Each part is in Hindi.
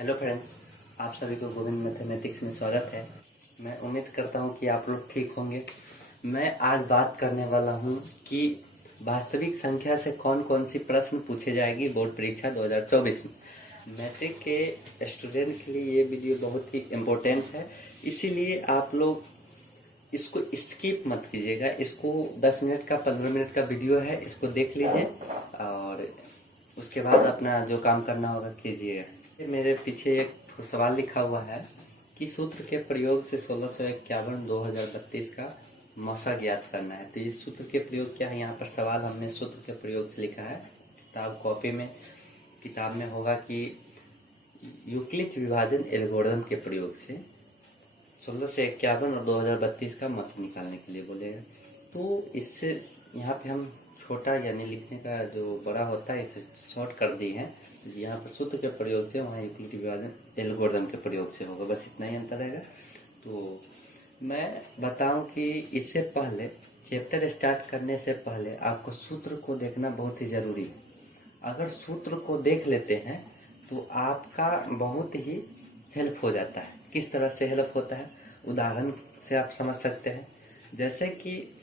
हेलो फ्रेंड्स, आप सभी को गोविंद मैथमेटिक्स में स्वागत है। मैं उम्मीद करता हूं कि आप लोग ठीक होंगे। मैं आज बात करने वाला हूं कि वास्तविक संख्या से कौन कौन सी प्रश्न पूछे जाएगी बोर्ड परीक्षा 2024 में। मैट्रिक के स्टूडेंट के लिए ये वीडियो बहुत ही इम्पोर्टेंट है, इसीलिए आप लोग इसको स्किप मत कीजिएगा। इसको 10 मिनट का 15 मिनट का वीडियो है, इसको देख लीजिए और उसके बाद अपना जो काम करना होगा कीजिएगा। मेरे पीछे एक सवाल लिखा हुआ है कि सूत्र के प्रयोग से 1651 2032 का मौसा ज्ञात करना है। तो इस सूत्र के प्रयोग क्या है, यहाँ पर सवाल हमने सूत्र के प्रयोग से लिखा है। किताब में होगा कि यूक्लिड विभाजन एल्गोरिथम के प्रयोग से 1651 और 2032 का मत निकालने के लिए बोलेगा। तो इससे यहाँ पे हम छोटा यानी लिखने का जो बड़ा होता है इसे शॉर्ट कर दी है। यहाँ पर सूत्र के प्रयोग से वहाँ यूक्लिड विभाजन एल्गोरिथम के प्रयोग से होगा, बस इतना ही अंतर रहेगा। तो मैं बताऊं कि इससे पहले चैप्टर स्टार्ट करने से पहले आपको सूत्र को देखना बहुत ही ज़रूरी है। अगर सूत्र को देख लेते हैं तो आपका बहुत ही हेल्प हो जाता है। किस तरह से हेल्प होता है, उदाहरण से आप समझ सकते हैं। जैसे कि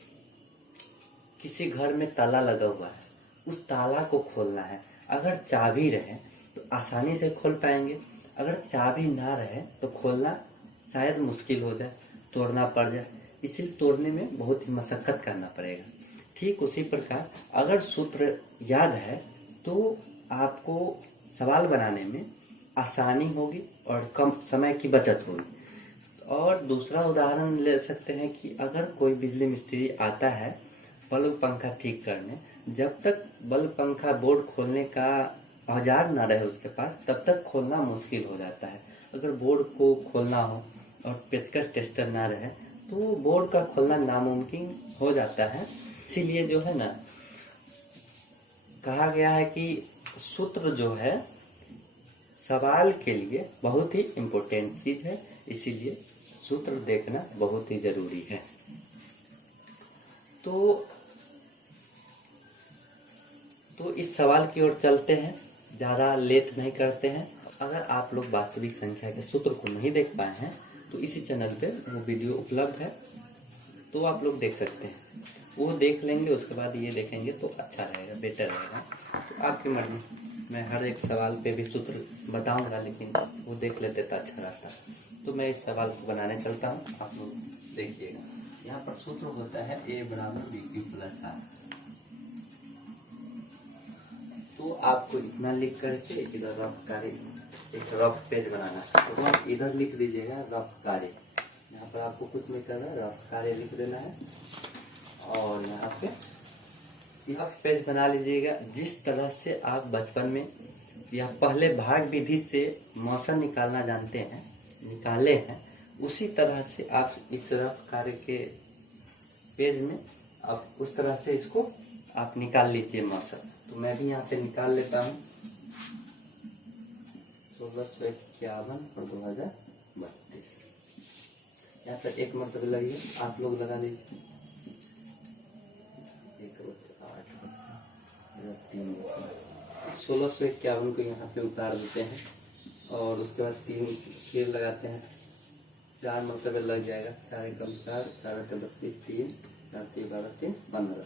किसी घर में ताला लगा हुआ है, उस ताला को खोलना है। अगर चाबी रहे तो आसानी से खोल पाएंगे, अगर चाबी ना रहे तो खोलना शायद मुश्किल हो जाए, तोड़ना पड़ जाए, इसीलिए तोड़ने में बहुत ही मशक्क़त करना पड़ेगा। ठीक उसी प्रकार अगर सूत्र याद है तो आपको सवाल बनाने में आसानी होगी और कम समय की बचत होगी। और दूसरा उदाहरण ले सकते हैं कि अगर कोई बिजली मिस्त्री आता है बल्ब पंखा ठीक करने, जब तक बल्ब पंखा बोर्ड खोलने का औजार ना रहे उसके पास, तब तक खोलना मुश्किल हो जाता है। अगर बोर्ड को खोलना हो और पेचकस टेस्टर ना रहे तो बोर्ड का खोलना नामुमकिन हो जाता है। इसीलिए जो है ना, कहा गया है कि सूत्र जो है सवाल के लिए बहुत ही इम्पोर्टेंट चीज़ है, इसीलिए सूत्र देखना बहुत ही ज़रूरी है। तो इस सवाल की ओर चलते हैं, ज़्यादा लेट नहीं करते हैं। अगर आप लोग वास्तविक संख्या के सूत्र को नहीं देख पाए हैं तो इसी चैनल पे वो वीडियो उपलब्ध है, तो आप लोग देख सकते हैं। वो देख लेंगे, उसके बाद ये देखेंगे तो अच्छा रहेगा, बेटर रहेगा। तो आपकी मर्जी, मैं हर एक सवाल पे भी सूत्र बताऊंगा, लेकिन वो देख लेते तो अच्छा रहता। तो मैं इस सवाल को बनाने चलता हूँ, आप लोग देखिएगा। यहाँ पर सूत्र होता है a बराबर bq प्लस r। तो आपको इतना लिख करके इधर रफ कार्य, एक रफ पेज बनाना है। तो आप इधर लिख दीजिएगा रफ कार्य। यहाँ पर आपको कुछ नहीं करना, रफ कार्य लिख देना है और यहाँ पे रफ पेज बना लीजिएगा। जिस तरह से आप बचपन में या पहले भाग विधि से मौसा निकालना जानते हैं, निकाले हैं, उसी तरह से आप इस रफ कार्य के पेज में आप उस तरह से इसको आप निकाल लीजिए मौसा। तो मैं भी यहाँ पे निकाल लेता हूँ 1651 और 2032। यहाँ पर एक मरतबे लगिए, आप लोग लगा लीजिए। 1651 को यहाँ पे उतार देते हैं और उसके बाद 3 शेर लगाते हैं। 4 मरतबे लग जाएगा। 4 एकम 4, 4 अठे 32, 3, 4 3 12 3 15,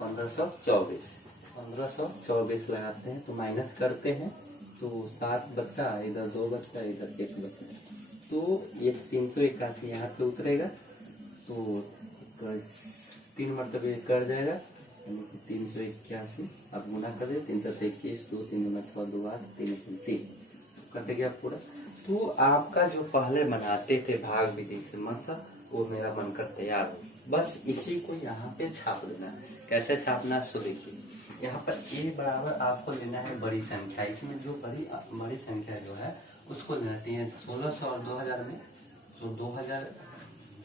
1524 लगाते हैं। तो माइनस करते हैं तो 7 बचा, इधर 2 बचा, इधर 1 बचा। तो ये 381 यहाँ पे उतरेगा। तो 3 मरतबे कर जाएगा, यानी कि 381। अब गुना कर दे, 3 7 21, 2 3 9 6 2 8, 3 3 कट गया पूरा। तो आपका जो पहले बनाते थे भाग विधि से मसा, वो मेरा बनकर तैयार हो। बस इसी को यहाँ पे छाप देना है। कैसे छापना, सो देखिए। यहाँ पर a बराबर आपको लेना है बड़ी संख्या। इसमें जो बड़ी संख्या जो है उसको लेना है। 1600 और 2000 में, तो 2000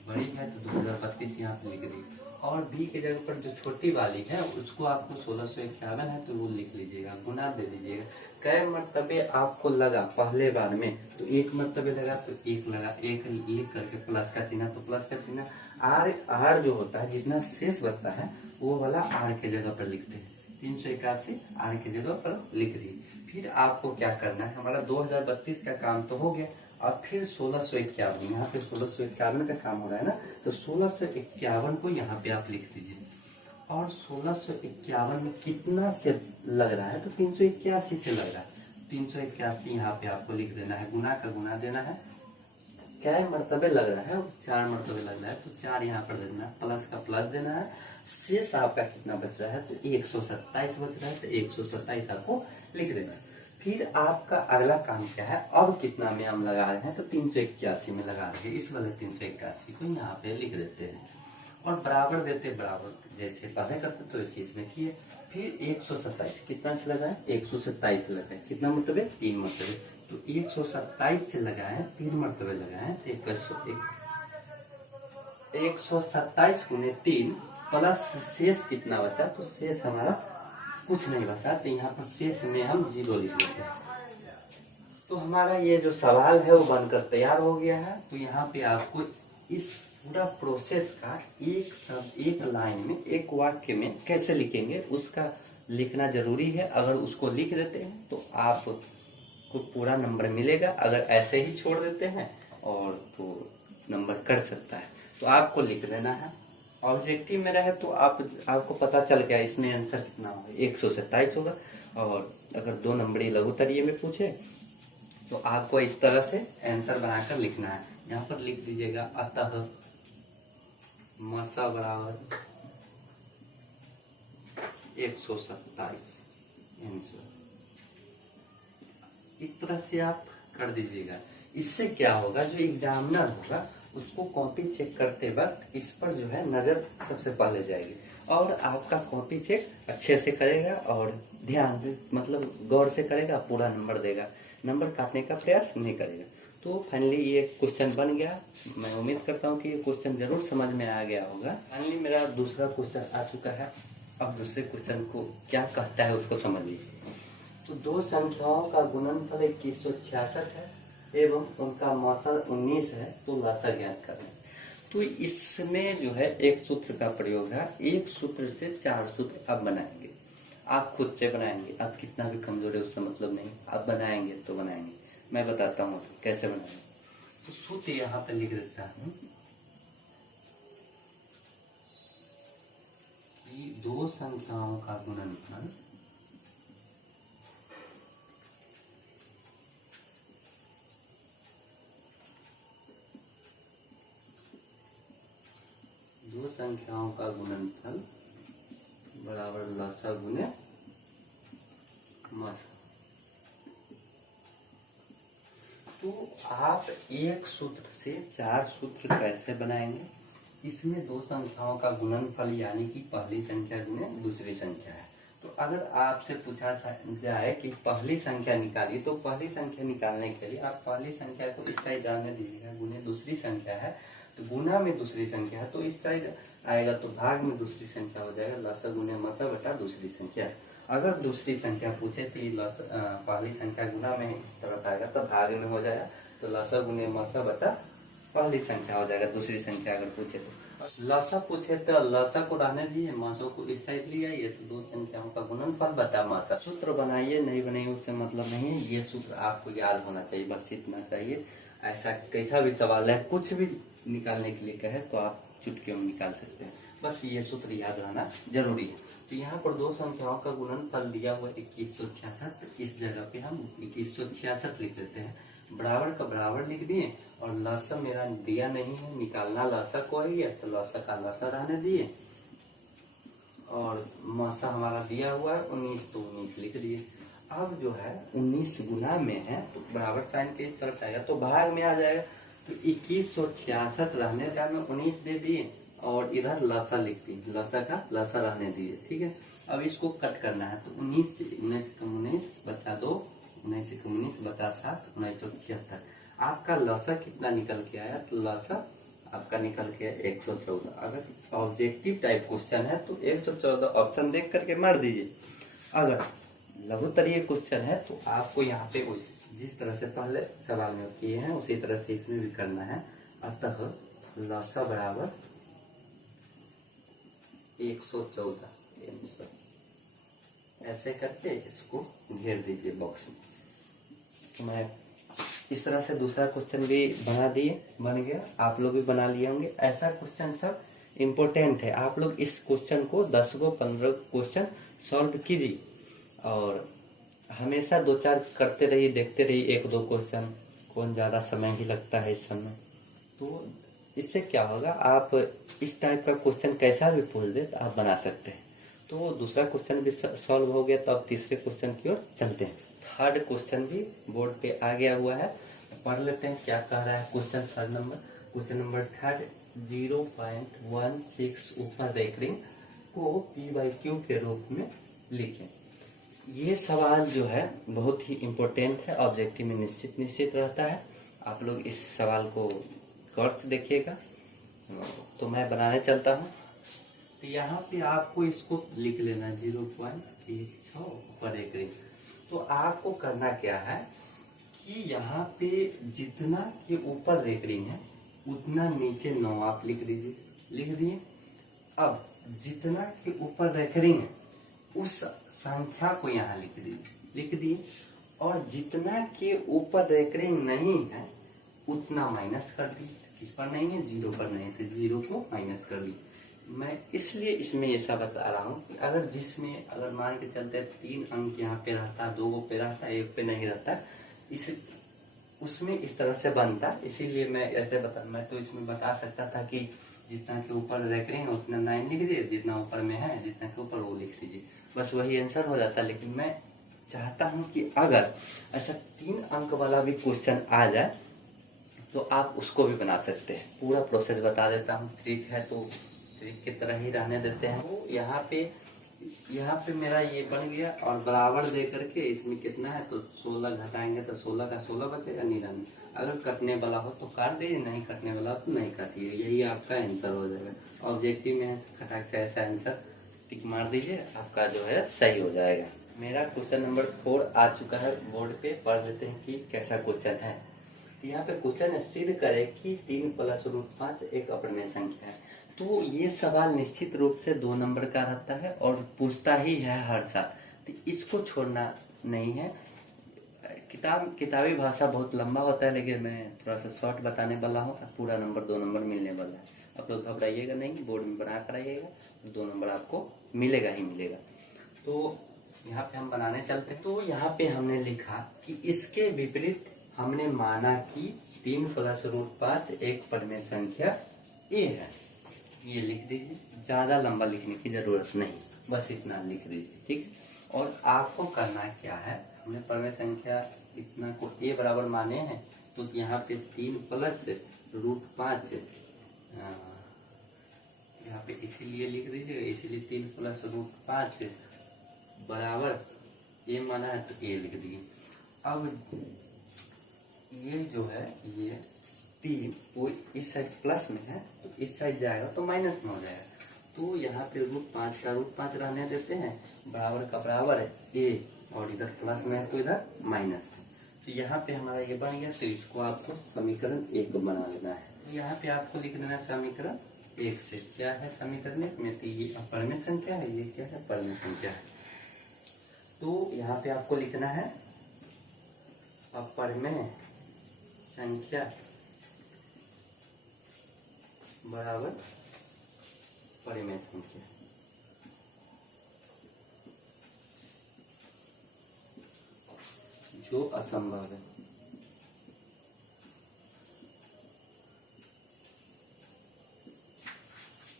बड़ी है तो 2032 यहाँ पे लिख दी। और b के जगह पर जो छोटी वाली है उसको आपको 1651 है तो वो लिख लीजिएगा, गुना दे दीजिएगा। कई मरतबे आपको लगा पहले बार में, तो 1 मरतबे लगा तो 1 लगा, 1 लिख करके प्लस का चिन्ह, तो प्लस का चिन्ह आर जो होता है, जितना शेष बचता है वो वाला आर के जगह पर लिखते हैं। 381 आर के जगह पर लिख दी। फिर आपको क्या करना है, हमारा 2032 का काम तो हो गया। अब फिर 1651, यहाँ पे 1651 का काम हो रहा है ना, तो 1651 को यहाँ पे आप लिख दीजिए। और 1651 में कितना से लग रहा है, तो 381 से लग रहा है। 381 यहाँ पे आपको लिख देना है, गुना का गुना देना है। क्या मरतबे लग रहा है, 4 मरतबे लग रहा है, तो 4 यहाँ पर देना है, प्लस का प्लस देना है। शेष आपका कितना बच रहा है, तो 127 बच रहा है, तो 127 आपको लिख देना है। फिर आपका अगला काम क्या है, अब कितना में हम लगा रहे हैं, तो 381 में लगा रहे हैं। इस वाले 381 को यहाँ पे लिख देते हैं और बराबर देते बराबर, जैसे पहले करते तो इस चीज में किए। फिर 127 कितना से लगाए, 127 से लगाए, कितना मरतबे, 3 मरतबे, तो 127 से लगाए, 3 मरतबे लगाए, तो 127 गुने 3 प्लस शेष कितना बचा, तो शेष हमारा कुछ नहीं बचा, तो यहाँ पर शेष में हम 0 लिख लेते हैं। तो हमारा ये जो सवाल है वो बनकर तैयार हो गया है। तो यहाँ पे आपको इस पूरा प्रोसेस का एक शब्द, एक लाइन में, एक वाक्य में कैसे लिखेंगे उसका लिखना जरूरी है। अगर उसको लिख देते हैं तो आपको पूरा नंबर मिलेगा। अगर ऐसे ही छोड़ देते हैं और तो नंबर कट सकता है, तो आपको लिख देना है। ऑब्जेक्टिव में रहे तो आपको पता चल गया इसमें आंसर कितना होगा, 127 होगा। और अगर 2 नंबरी लघुत्तरीय में पूछे तो आपको इस तरह से आंसर बनाकर लिखना है। यहाँ पर लिख दीजिएगा, अतः मसा बराबर 127 आंसर। इस तरह से आप कर दीजिएगा। इससे क्या होगा, जो एग्जामिनर होगा उसको कॉपी चेक करते वक्त इस पर जो है नजर सबसे पहले जाएगी और आपका कॉपी चेक अच्छे से करेगा और ध्यान से, मतलब गौर से करेगा, पूरा नंबर देगा, नंबर काटने का प्रयास नहीं करेगा। तो फाइनली ये क्वेश्चन बन गया। मैं उम्मीद करता हूँ कि ये क्वेश्चन जरूर समझ में आ गया होगा। फाइनली मेरा दूसरा क्वेश्चन आ चुका है। अब दूसरे क्वेश्चन को क्या कहता है उसको समझिए। तो 2 संख्याओं का गुणनफल 2166 है एवं उनका मौसा 19 है, तो लसा ज्ञात करें। तो इसमें जो है एक सूत्र का प्रयोग है। एक सूत्र से 4 सूत्र आप बनाएंगे, आप खुद से बनाएंगे। आप कितना भी कमजोर है उससे मतलब नहीं, आप बनाएंगे तो बनाएंगे। मैं बताता हूँ कैसे बनाएंगे। तो सूत्र यहाँ पे लिख देता हूँ कि 2 संख्याओं का गुणनफल बराबर लसा गुने मसा। तो आप एक सूत्र से 4 सूत्र कैसे बनाएंगे। इसमें 2 संख्याओं का गुणनफल यानी कि पहली संख्या गुने दूसरी संख्या है। तो अगर आपसे पूछा जाए कि पहली संख्या निकालिए, तो पहली संख्या निकालने के लिए आप पहली संख्या को इस साइड आने दीजिएगा, गुने दूसरी संख्या है तो गुना में दूसरी संख्या है तो इस साइड आएगा, तो भाग में दूसरी संख्या हो जाएगा, लसा गुने मसा बटा दूसरी संख्या। अगर दूसरी संख्या पूछे तो पहली संख्या गुना में इस तरफ आएगा तो भाग में हो जाएगा, तो लसा गुने मसा बटा पहली संख्या हो जाएगा। दूसरी संख्या अगर पूछे तो लसा पूछे तो लसा को रहने दिए, मासों को इस साइड ले आइए, तो 2 संख्याओं का गुणनफल बटा मासा। सूत्र बनाइए, नहीं बनाइए उससे मतलब नहीं है, ये सूत्र आपको याद होना चाहिए, बस इतना चाहिए। ऐसा कैसा भी सवाल है, कुछ भी निकालने के लिए कहे तो आप चुटकियों में निकाल सकते हैं, बस ये सूत्र याद रहना जरूरी है। तो यहाँ पर 2 संख्याओं का गुणनफल दिया हुआ 2166, इस जगह पे हम 2166 लिख देते हैं, बराबर का बराबर लिख दिए। और लसा मेरा दिया नहीं है, निकालना लसा को ही है, तो लसा का लसा रहने दिए। और मसा हमारा दिया हुआ है 19, तो 19 लिख दिए। अब जो है 19 गुना में है तो बराबर साइन के इस तरफ आएगा तो भाग में आ जाएगा, तो 2166 रहने का में 19 दे दिए और इधर लसा लिख दिए, लसा का लसा रहने दिए। ठीक है, अब इसको कट करना है, तो 19 से 19 कम 19 बचा 2, 19 से कम 19 बचा 7, 1976। आपका लसा कितना निकल के आया, तो लसा आपका निकल के 114। अगर ऑब्जेक्टिव टाइप क्वेश्चन है तो 114 ऑप्शन देख करके मार दीजिए। अगर लघुत्तरीय क्वेश्चन है तो आपको यहाँ पे जिस तरह से पहले सवाल में किए हैं उसी तरह से इसमें भी करना है। अतः लसा बराबर 114 आंसर। ऐसे करके इसको घेर दीजिए बॉक्स में। तो मैं इस तरह से दूसरा क्वेश्चन भी बन गया, आप लोग भी बना लिए होंगे। ऐसा क्वेश्चन सब इम्पोर्टेंट है, आप लोग इस क्वेश्चन को 10 को 15 क्वेश्चन सॉल्व कीजिए और हमेशा 2-4 करते रहिए, देखते रहिए 1-2 क्वेश्चन। कौन ज़्यादा समय ही लगता है इस समय, तो इससे क्या होगा, आप इस टाइप का क्वेश्चन कैसा भी पूछ दे तो आप बना सकते हैं। तो दूसरा क्वेश्चन भी सॉल्व हो गया, तो अब तीसरे क्वेश्चन की ओर चलते हैं। थर्ड क्वेश्चन भी बोर्ड पे आ गया हुआ है, पढ़ लेते हैं क्या कह रहा है question third number. Question number third, 0.16 ऊपर रेकरिंग को P/Q के रूप में लिखें। ये सवाल जो है बहुत ही इम्पोर्टेंट है, ऑब्जेक्टिव में निश्चित रहता है। आप लोग इस सवाल को गौर से देखिएगा। तो मैं बनाने चलता हूँ। तो यहाँ पे आपको इसको लिख लेना 0.16 ऊपर रेकरिंग। तो आपको करना क्या है कि यहाँ पे जितना के ऊपर रेकरिंग है उतना नीचे 9 आप लिख दीजिए, लिख दिए। अब जितना के ऊपर रेकरिंग है उस संख्या को यहाँ लिख दिए और जितना के ऊपर रेकरिंग नहीं है उतना माइनस कर दिए। किस पर नहीं है, 0 पर नहीं है, तो 0 को माइनस कर दिए। मैं इसलिए इसमें ऐसा बता रहा हूँ कि अगर जिसमें अगर मान के चलते 3 अंक यहाँ पे रहता, 2 पे रहता, 1 पे नहीं रहता, इस उसमें इस तरह से बनता। इसीलिए मैं ऐसे मैं तो इसमें बता सकता था कि जितना के ऊपर रेकरिंग है उतना 9 लिख दीजिए, जितना ऊपर में है जितना के ऊपर वो लिख दीजिए, बस वही आंसर हो जाता। लेकिन मैं चाहता हूँ कि अगर ऐसा 3 अंक वाला भी क्वेश्चन आ जाए तो आप उसको भी बना सकते हैं। पूरा प्रोसेस बता देता हूँ, ट्रिक है तो ट्रिक की तरह ही रहने देते हैं। वो यहाँ पे मेरा ये बन गया और बराबर दे करके इसमें कितना है तो 16 घटाएंगे तो 16 का 16 बचेगा, निरानवे। अगर कटने वाला हो तो काट दीजिए, नहीं कटने वाला हो तो नहीं काटिए, यही आपका आंसर हो जाएगा। ऑब्जेक्टिव में खटाक से ऐसा आंसर टिक मार दीजिए, आपका जो है सही हो जाएगा। मेरा क्वेश्चन नंबर 4 आ चुका है बोर्ड पे, पढ़ लेते हैं कि कैसा क्वेश्चन है। यहाँ पे क्वेश्चन सिद्ध करे कि 3 + √5 एक अपरिमेय संख्या है। तो ये सवाल निश्चित रूप से 2 नंबर का रहता है और पूछता ही है हर साल, तो इसको छोड़ना नहीं है। किताबी भाषा बहुत लंबा होता है, लेकिन मैं थोड़ा सा शॉर्ट बताने वाला हूँ। पूरा नंबर 2 नंबर मिलने वाला है, आप लोग घबराइएगा नहीं, बोर्ड में बना कर आइएगा, 2 नंबर आपको मिलेगा ही मिलेगा। तो यहाँ पे हम बनाने चलते हैं। तो यहाँ पे हमने लिखा कि इसके विपरीत हमने माना कि 3 + √5 एक परिमेय संख्या ए है। ये लिख दीजिए, ज़्यादा लंबा लिखने की जरूरत नहीं, बस इतना लिख दीजिए, ठीक। और आपको करना क्या है, हमने परिमेय संख्या इतना को ए बराबर माने हैं, तो यहाँ पे 3 + √5 यहाँ पे इसीलिए लिख दीजिए, इसीलिए 3 + √5 बराबर ए माना है तो ए लिख दिए। अब ये जो है ये 3 वो इस साइड प्लस में है तो इस साइड जाएगा तो माइनस में हो जाएगा। तो यहाँ पे √5 का √5 रहने देते हैं, बराबर का बराबर है ए, और इधर प्लस में है तो इधर माइनस है। तो यहाँ पे हमारा ये बन गया, तो इसको आपको समीकरण 1 बना लेना है। तो यहाँ पे आपको लिख देना समीकरण 1 से क्या है, समीकरण 1 में तो ये अपरिमेय संख्या है, ये क्या है, परिमेय संख्या है। तो यहाँ पे आपको लिखना है अपरिमेय संख्या बराबर परिमेय संख्या। जो असंभव है।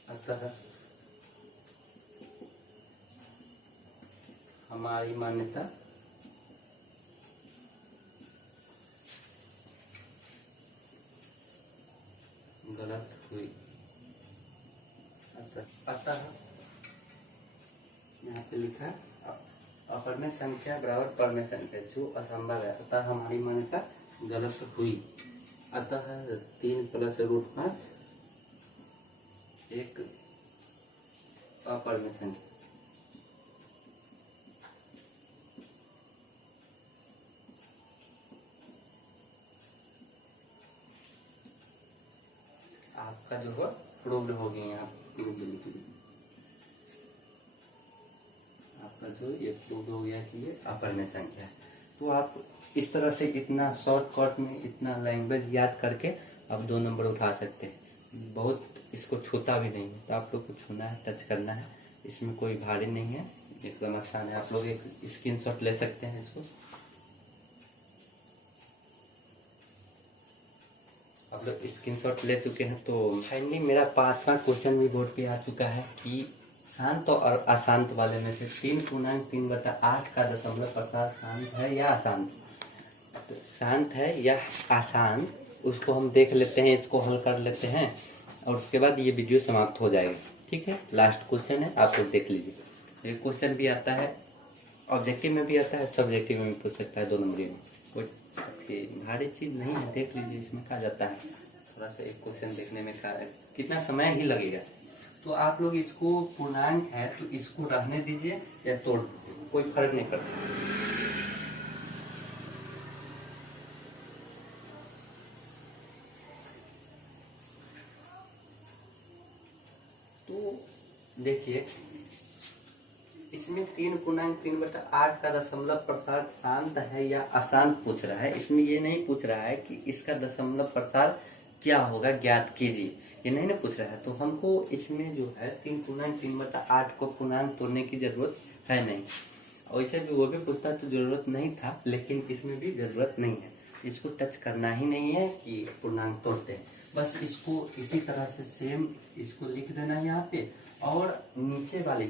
अतः हमारी मान्यता गलत हुई। अतः यहाँ पे लिखा है अपरिमेय संख्या बराबर परिमेय संख्या जो असंभव है, अतः हमारी मान्यता गलत हुई। अतः 3 + √5 एक अपरिमेय संख्या। आपका जो है प्रूव्ड हो गया, यहाँ प्रूव्ड लिख दीजिए, आपका जो ये प्रूव हो गया कि ये अपरण्य संख्या है। तो आप इस तरह से इतना शॉर्टकट में इतना लैंग्वेज याद करके आप 2 नंबर उठा सकते हैं। बहुत इसको छूता भी नहीं है, तो आप लोग को छूना है, टच करना है, इसमें कोई भारी नहीं है, एकदम आसान है। आप लोग एक स्क्रीनशॉट ले सकते हैं इसको। आप लोग स्क्रीनशॉट ले चुके हैं। तो फाइनली मेरा 5वां क्वेश्चन भी बोर्ड पे आ चुका है कि शांत और अशांत वाले में से 3/3/8 का दशमलव प्रसार शांत है या अशांत। तो शांत है या अशांत उसको हम देख लेते हैं, इसको हल कर लेते हैं और उसके बाद ये वीडियो समाप्त हो जाएगी। ठीक है, लास्ट क्वेश्चन है, आप लोग देख लीजिए। ये क्वेश्चन भी आता है, ऑब्जेक्टिव में भी आता है, सब्जेक्टिव में भी पूछ सकता है, 2 नंबरी में। कोई भारी चीज नहीं है, देख लीजिए इसमें कहा जाता है। थोड़ा सा एक क्वेश्चन देखने में कितना समय ही लगेगा। तो आप लोग इसको पूर्णांक है तो इसको रहने दीजिए या तोड़ दीजिए, कोई फर्क नहीं पड़ता। तो देखिए इसमें 3/3/8 का दशमलव प्रसार शांत है या अशांत पूछ रहा है। इसमें ये नहीं पूछ रहा है कि इसका दशमलव प्रसार क्या होगा ज्ञात कीजिए, ये नहीं ना पूछ रहा है। तो हमको इसमें जो है 3/3/8 को पूर्णांक तोड़ने की जरूरत है नहीं। वैसे भी वो भी पूछता तो जरूरत नहीं था, लेकिन इसमें भी जरूरत नहीं है। इसको टच करना ही नहीं है कि पूर्णांक तोड़ते हैं, बस इसको इसी तरह से सेम इसको लिख देना है यहाँ पे। और नीचे वाले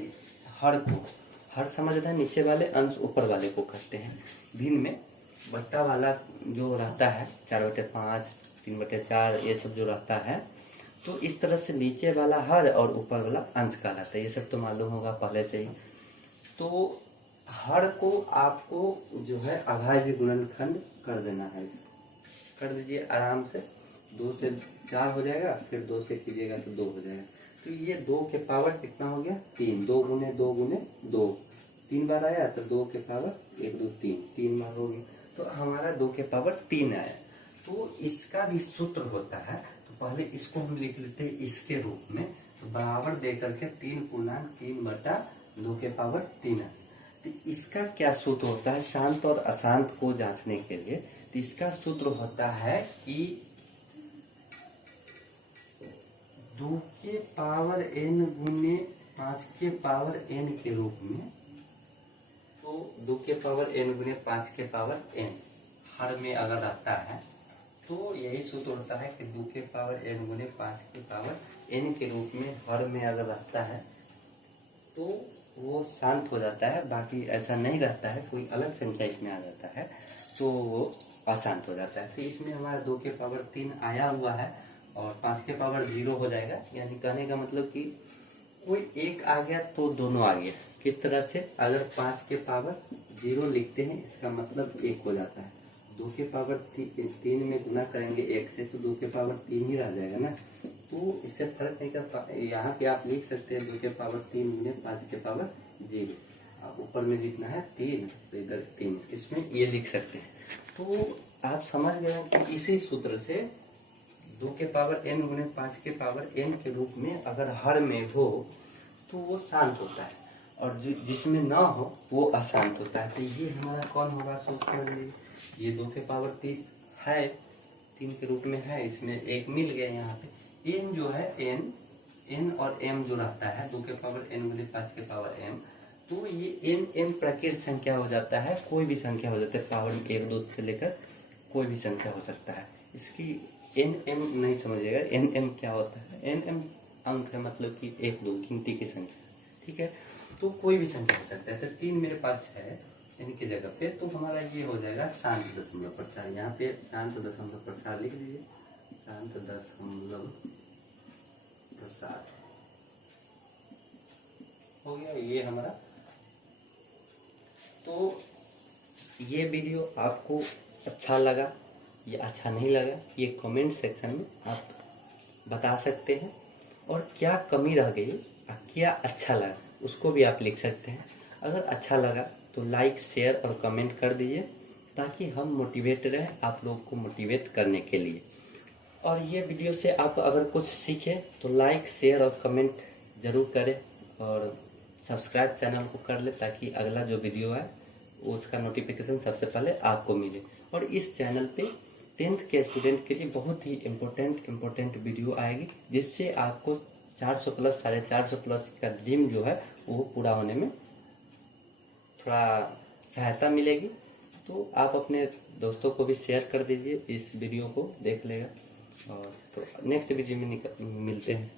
हर को, हर समझना है, नीचे वाले अंश ऊपर वाले को करते हैं। भिन्न में बट्टा वाला जो रहता है 4/5, 3/4 ये सब जो रहता है, तो इस तरह से नीचे वाला हर और ऊपर वाला अंश कहलाता है। ये सब तो मालूम होगा पहले से ही। तो हर को आपको जो है अभाज्य गुणनखंड कर देना है। कर दीजिए आराम से, 2 से 4 हो जाएगा, फिर 2 से कीजिएगा तो 2 हो जाएगा। तो ये 2 के पावर कितना हो गया 3, 2 गुने 2 गुने 2, 3 बार आया तो 2 के पावर 1 2 3, 3 बार हो गया, तो हमारा 2 के पावर 3 आया। तो इसका भी सूत्र होता है, तो पहले इसको हम लिख लेते हैं इसके रूप में। तो बराबर दे करके 3/3/2 के पावर 3 है। तो इसका क्या सूत्र होता है शांत और अशांत को जांचने के लिए। तो इसका सूत्र होता है कि 2 के पावर n गुने 5 के पावर n के रूप में। तो 2 के पावर n गुने 5 के पावर n हर में अगर आता है तो यही सूत्र होता है कि 2 के पावर n गुने 5 के पावर n के रूप में हर में अगर रहता है तो वो शांत हो जाता है। बाकी ऐसा नहीं रहता है, कोई अलग संख्या इसमें आ जाता है तो वो अशांत हो जाता है। तो इसमें हमारा 2 के पावर 3 आया हुआ है और 5 के पावर 0 हो जाएगा। यानी कहने का मतलब कि कोई एक आ गया तो दोनों आ गया। किस तरह से, अगर 5 के पावर 0 लिखते हैं इसका मतलब 1 हो जाता है। 2 के पावर 3 में गुना करेंगे 1 से तो 2 के पावर 3 ही रह जाएगा ना। तो इससे फर्क नहीं करता। यहाँ पे आप लिख सकते हैं 2 के पावर 3 गुने 5 के पावर 0। ऊपर में लिखना है 3 तो इधर 3, इसमें ये लिख सकते हैं। तो आप समझ गए कि इसी सूत्र से 2 के पावर n गुने 5 के पावर n के रूप में अगर हर में हो तो वो शांत होता है और जिसमें ना हो वो अशांत होता है। तो ये हमारा कौन होगा सोच कर लीजिए। ये 2 के पावर 3 है, 3 के रूप में है, इसमें 1 मिल गया। यहाँ पे n जो है n और m जो रहता है 2 के पावर n गुने 5 के पावर m, तो ये m प्राकृत संख्या हो जाता है, कोई भी संख्या हो जाता है। पावर 1 2 से लेकर कोई भी संख्या हो सकता है। इसकी nm नहीं समझिएगा, nm क्या होता है, nm अंक है, मतलब कि 1 2 गिनती की संख्या। ठीक है, तो कोई भी संख्या हो सकता है। तो 3 मेरे पास है इनकी जगह पे, तो हमारा ये हो जाएगा शांत दशमलव प्रसार। यहाँ पे शांत दशमलव प्रसार लिख दीजिए, शांत दशमलव प्रसार हो गया ये हमारा। तो ये वीडियो आपको अच्छा लगा या अच्छा नहीं लगा ये कमेंट सेक्शन में आप बता सकते हैं, और क्या कमी रह गई और क्या अच्छा लगा उसको भी आप लिख सकते हैं। अगर अच्छा लगा तो लाइक शेयर और कमेंट कर दीजिए ताकि हम मोटिवेट रहें आप लोग को मोटिवेट करने के लिए। और ये वीडियो से आप अगर कुछ सीखें तो लाइक शेयर और कमेंट ज़रूर करें और सब्सक्राइब चैनल को कर ले, ताकि अगला जो वीडियो है उसका नोटिफिकेशन सबसे पहले आपको मिले। और इस चैनल पे 10th के स्टूडेंट के लिए बहुत ही इम्पोर्टेंट वीडियो आएगी, जिससे आपको 400 प्लस 450 प्लस का ड्रीम जो है वो पूरा होने में थोड़ा सहायता मिलेगी। तो आप अपने दोस्तों को भी शेयर कर दीजिए, इस वीडियो को देख लेगा। और तो नेक्स्ट वीडियो में मिलते हैं।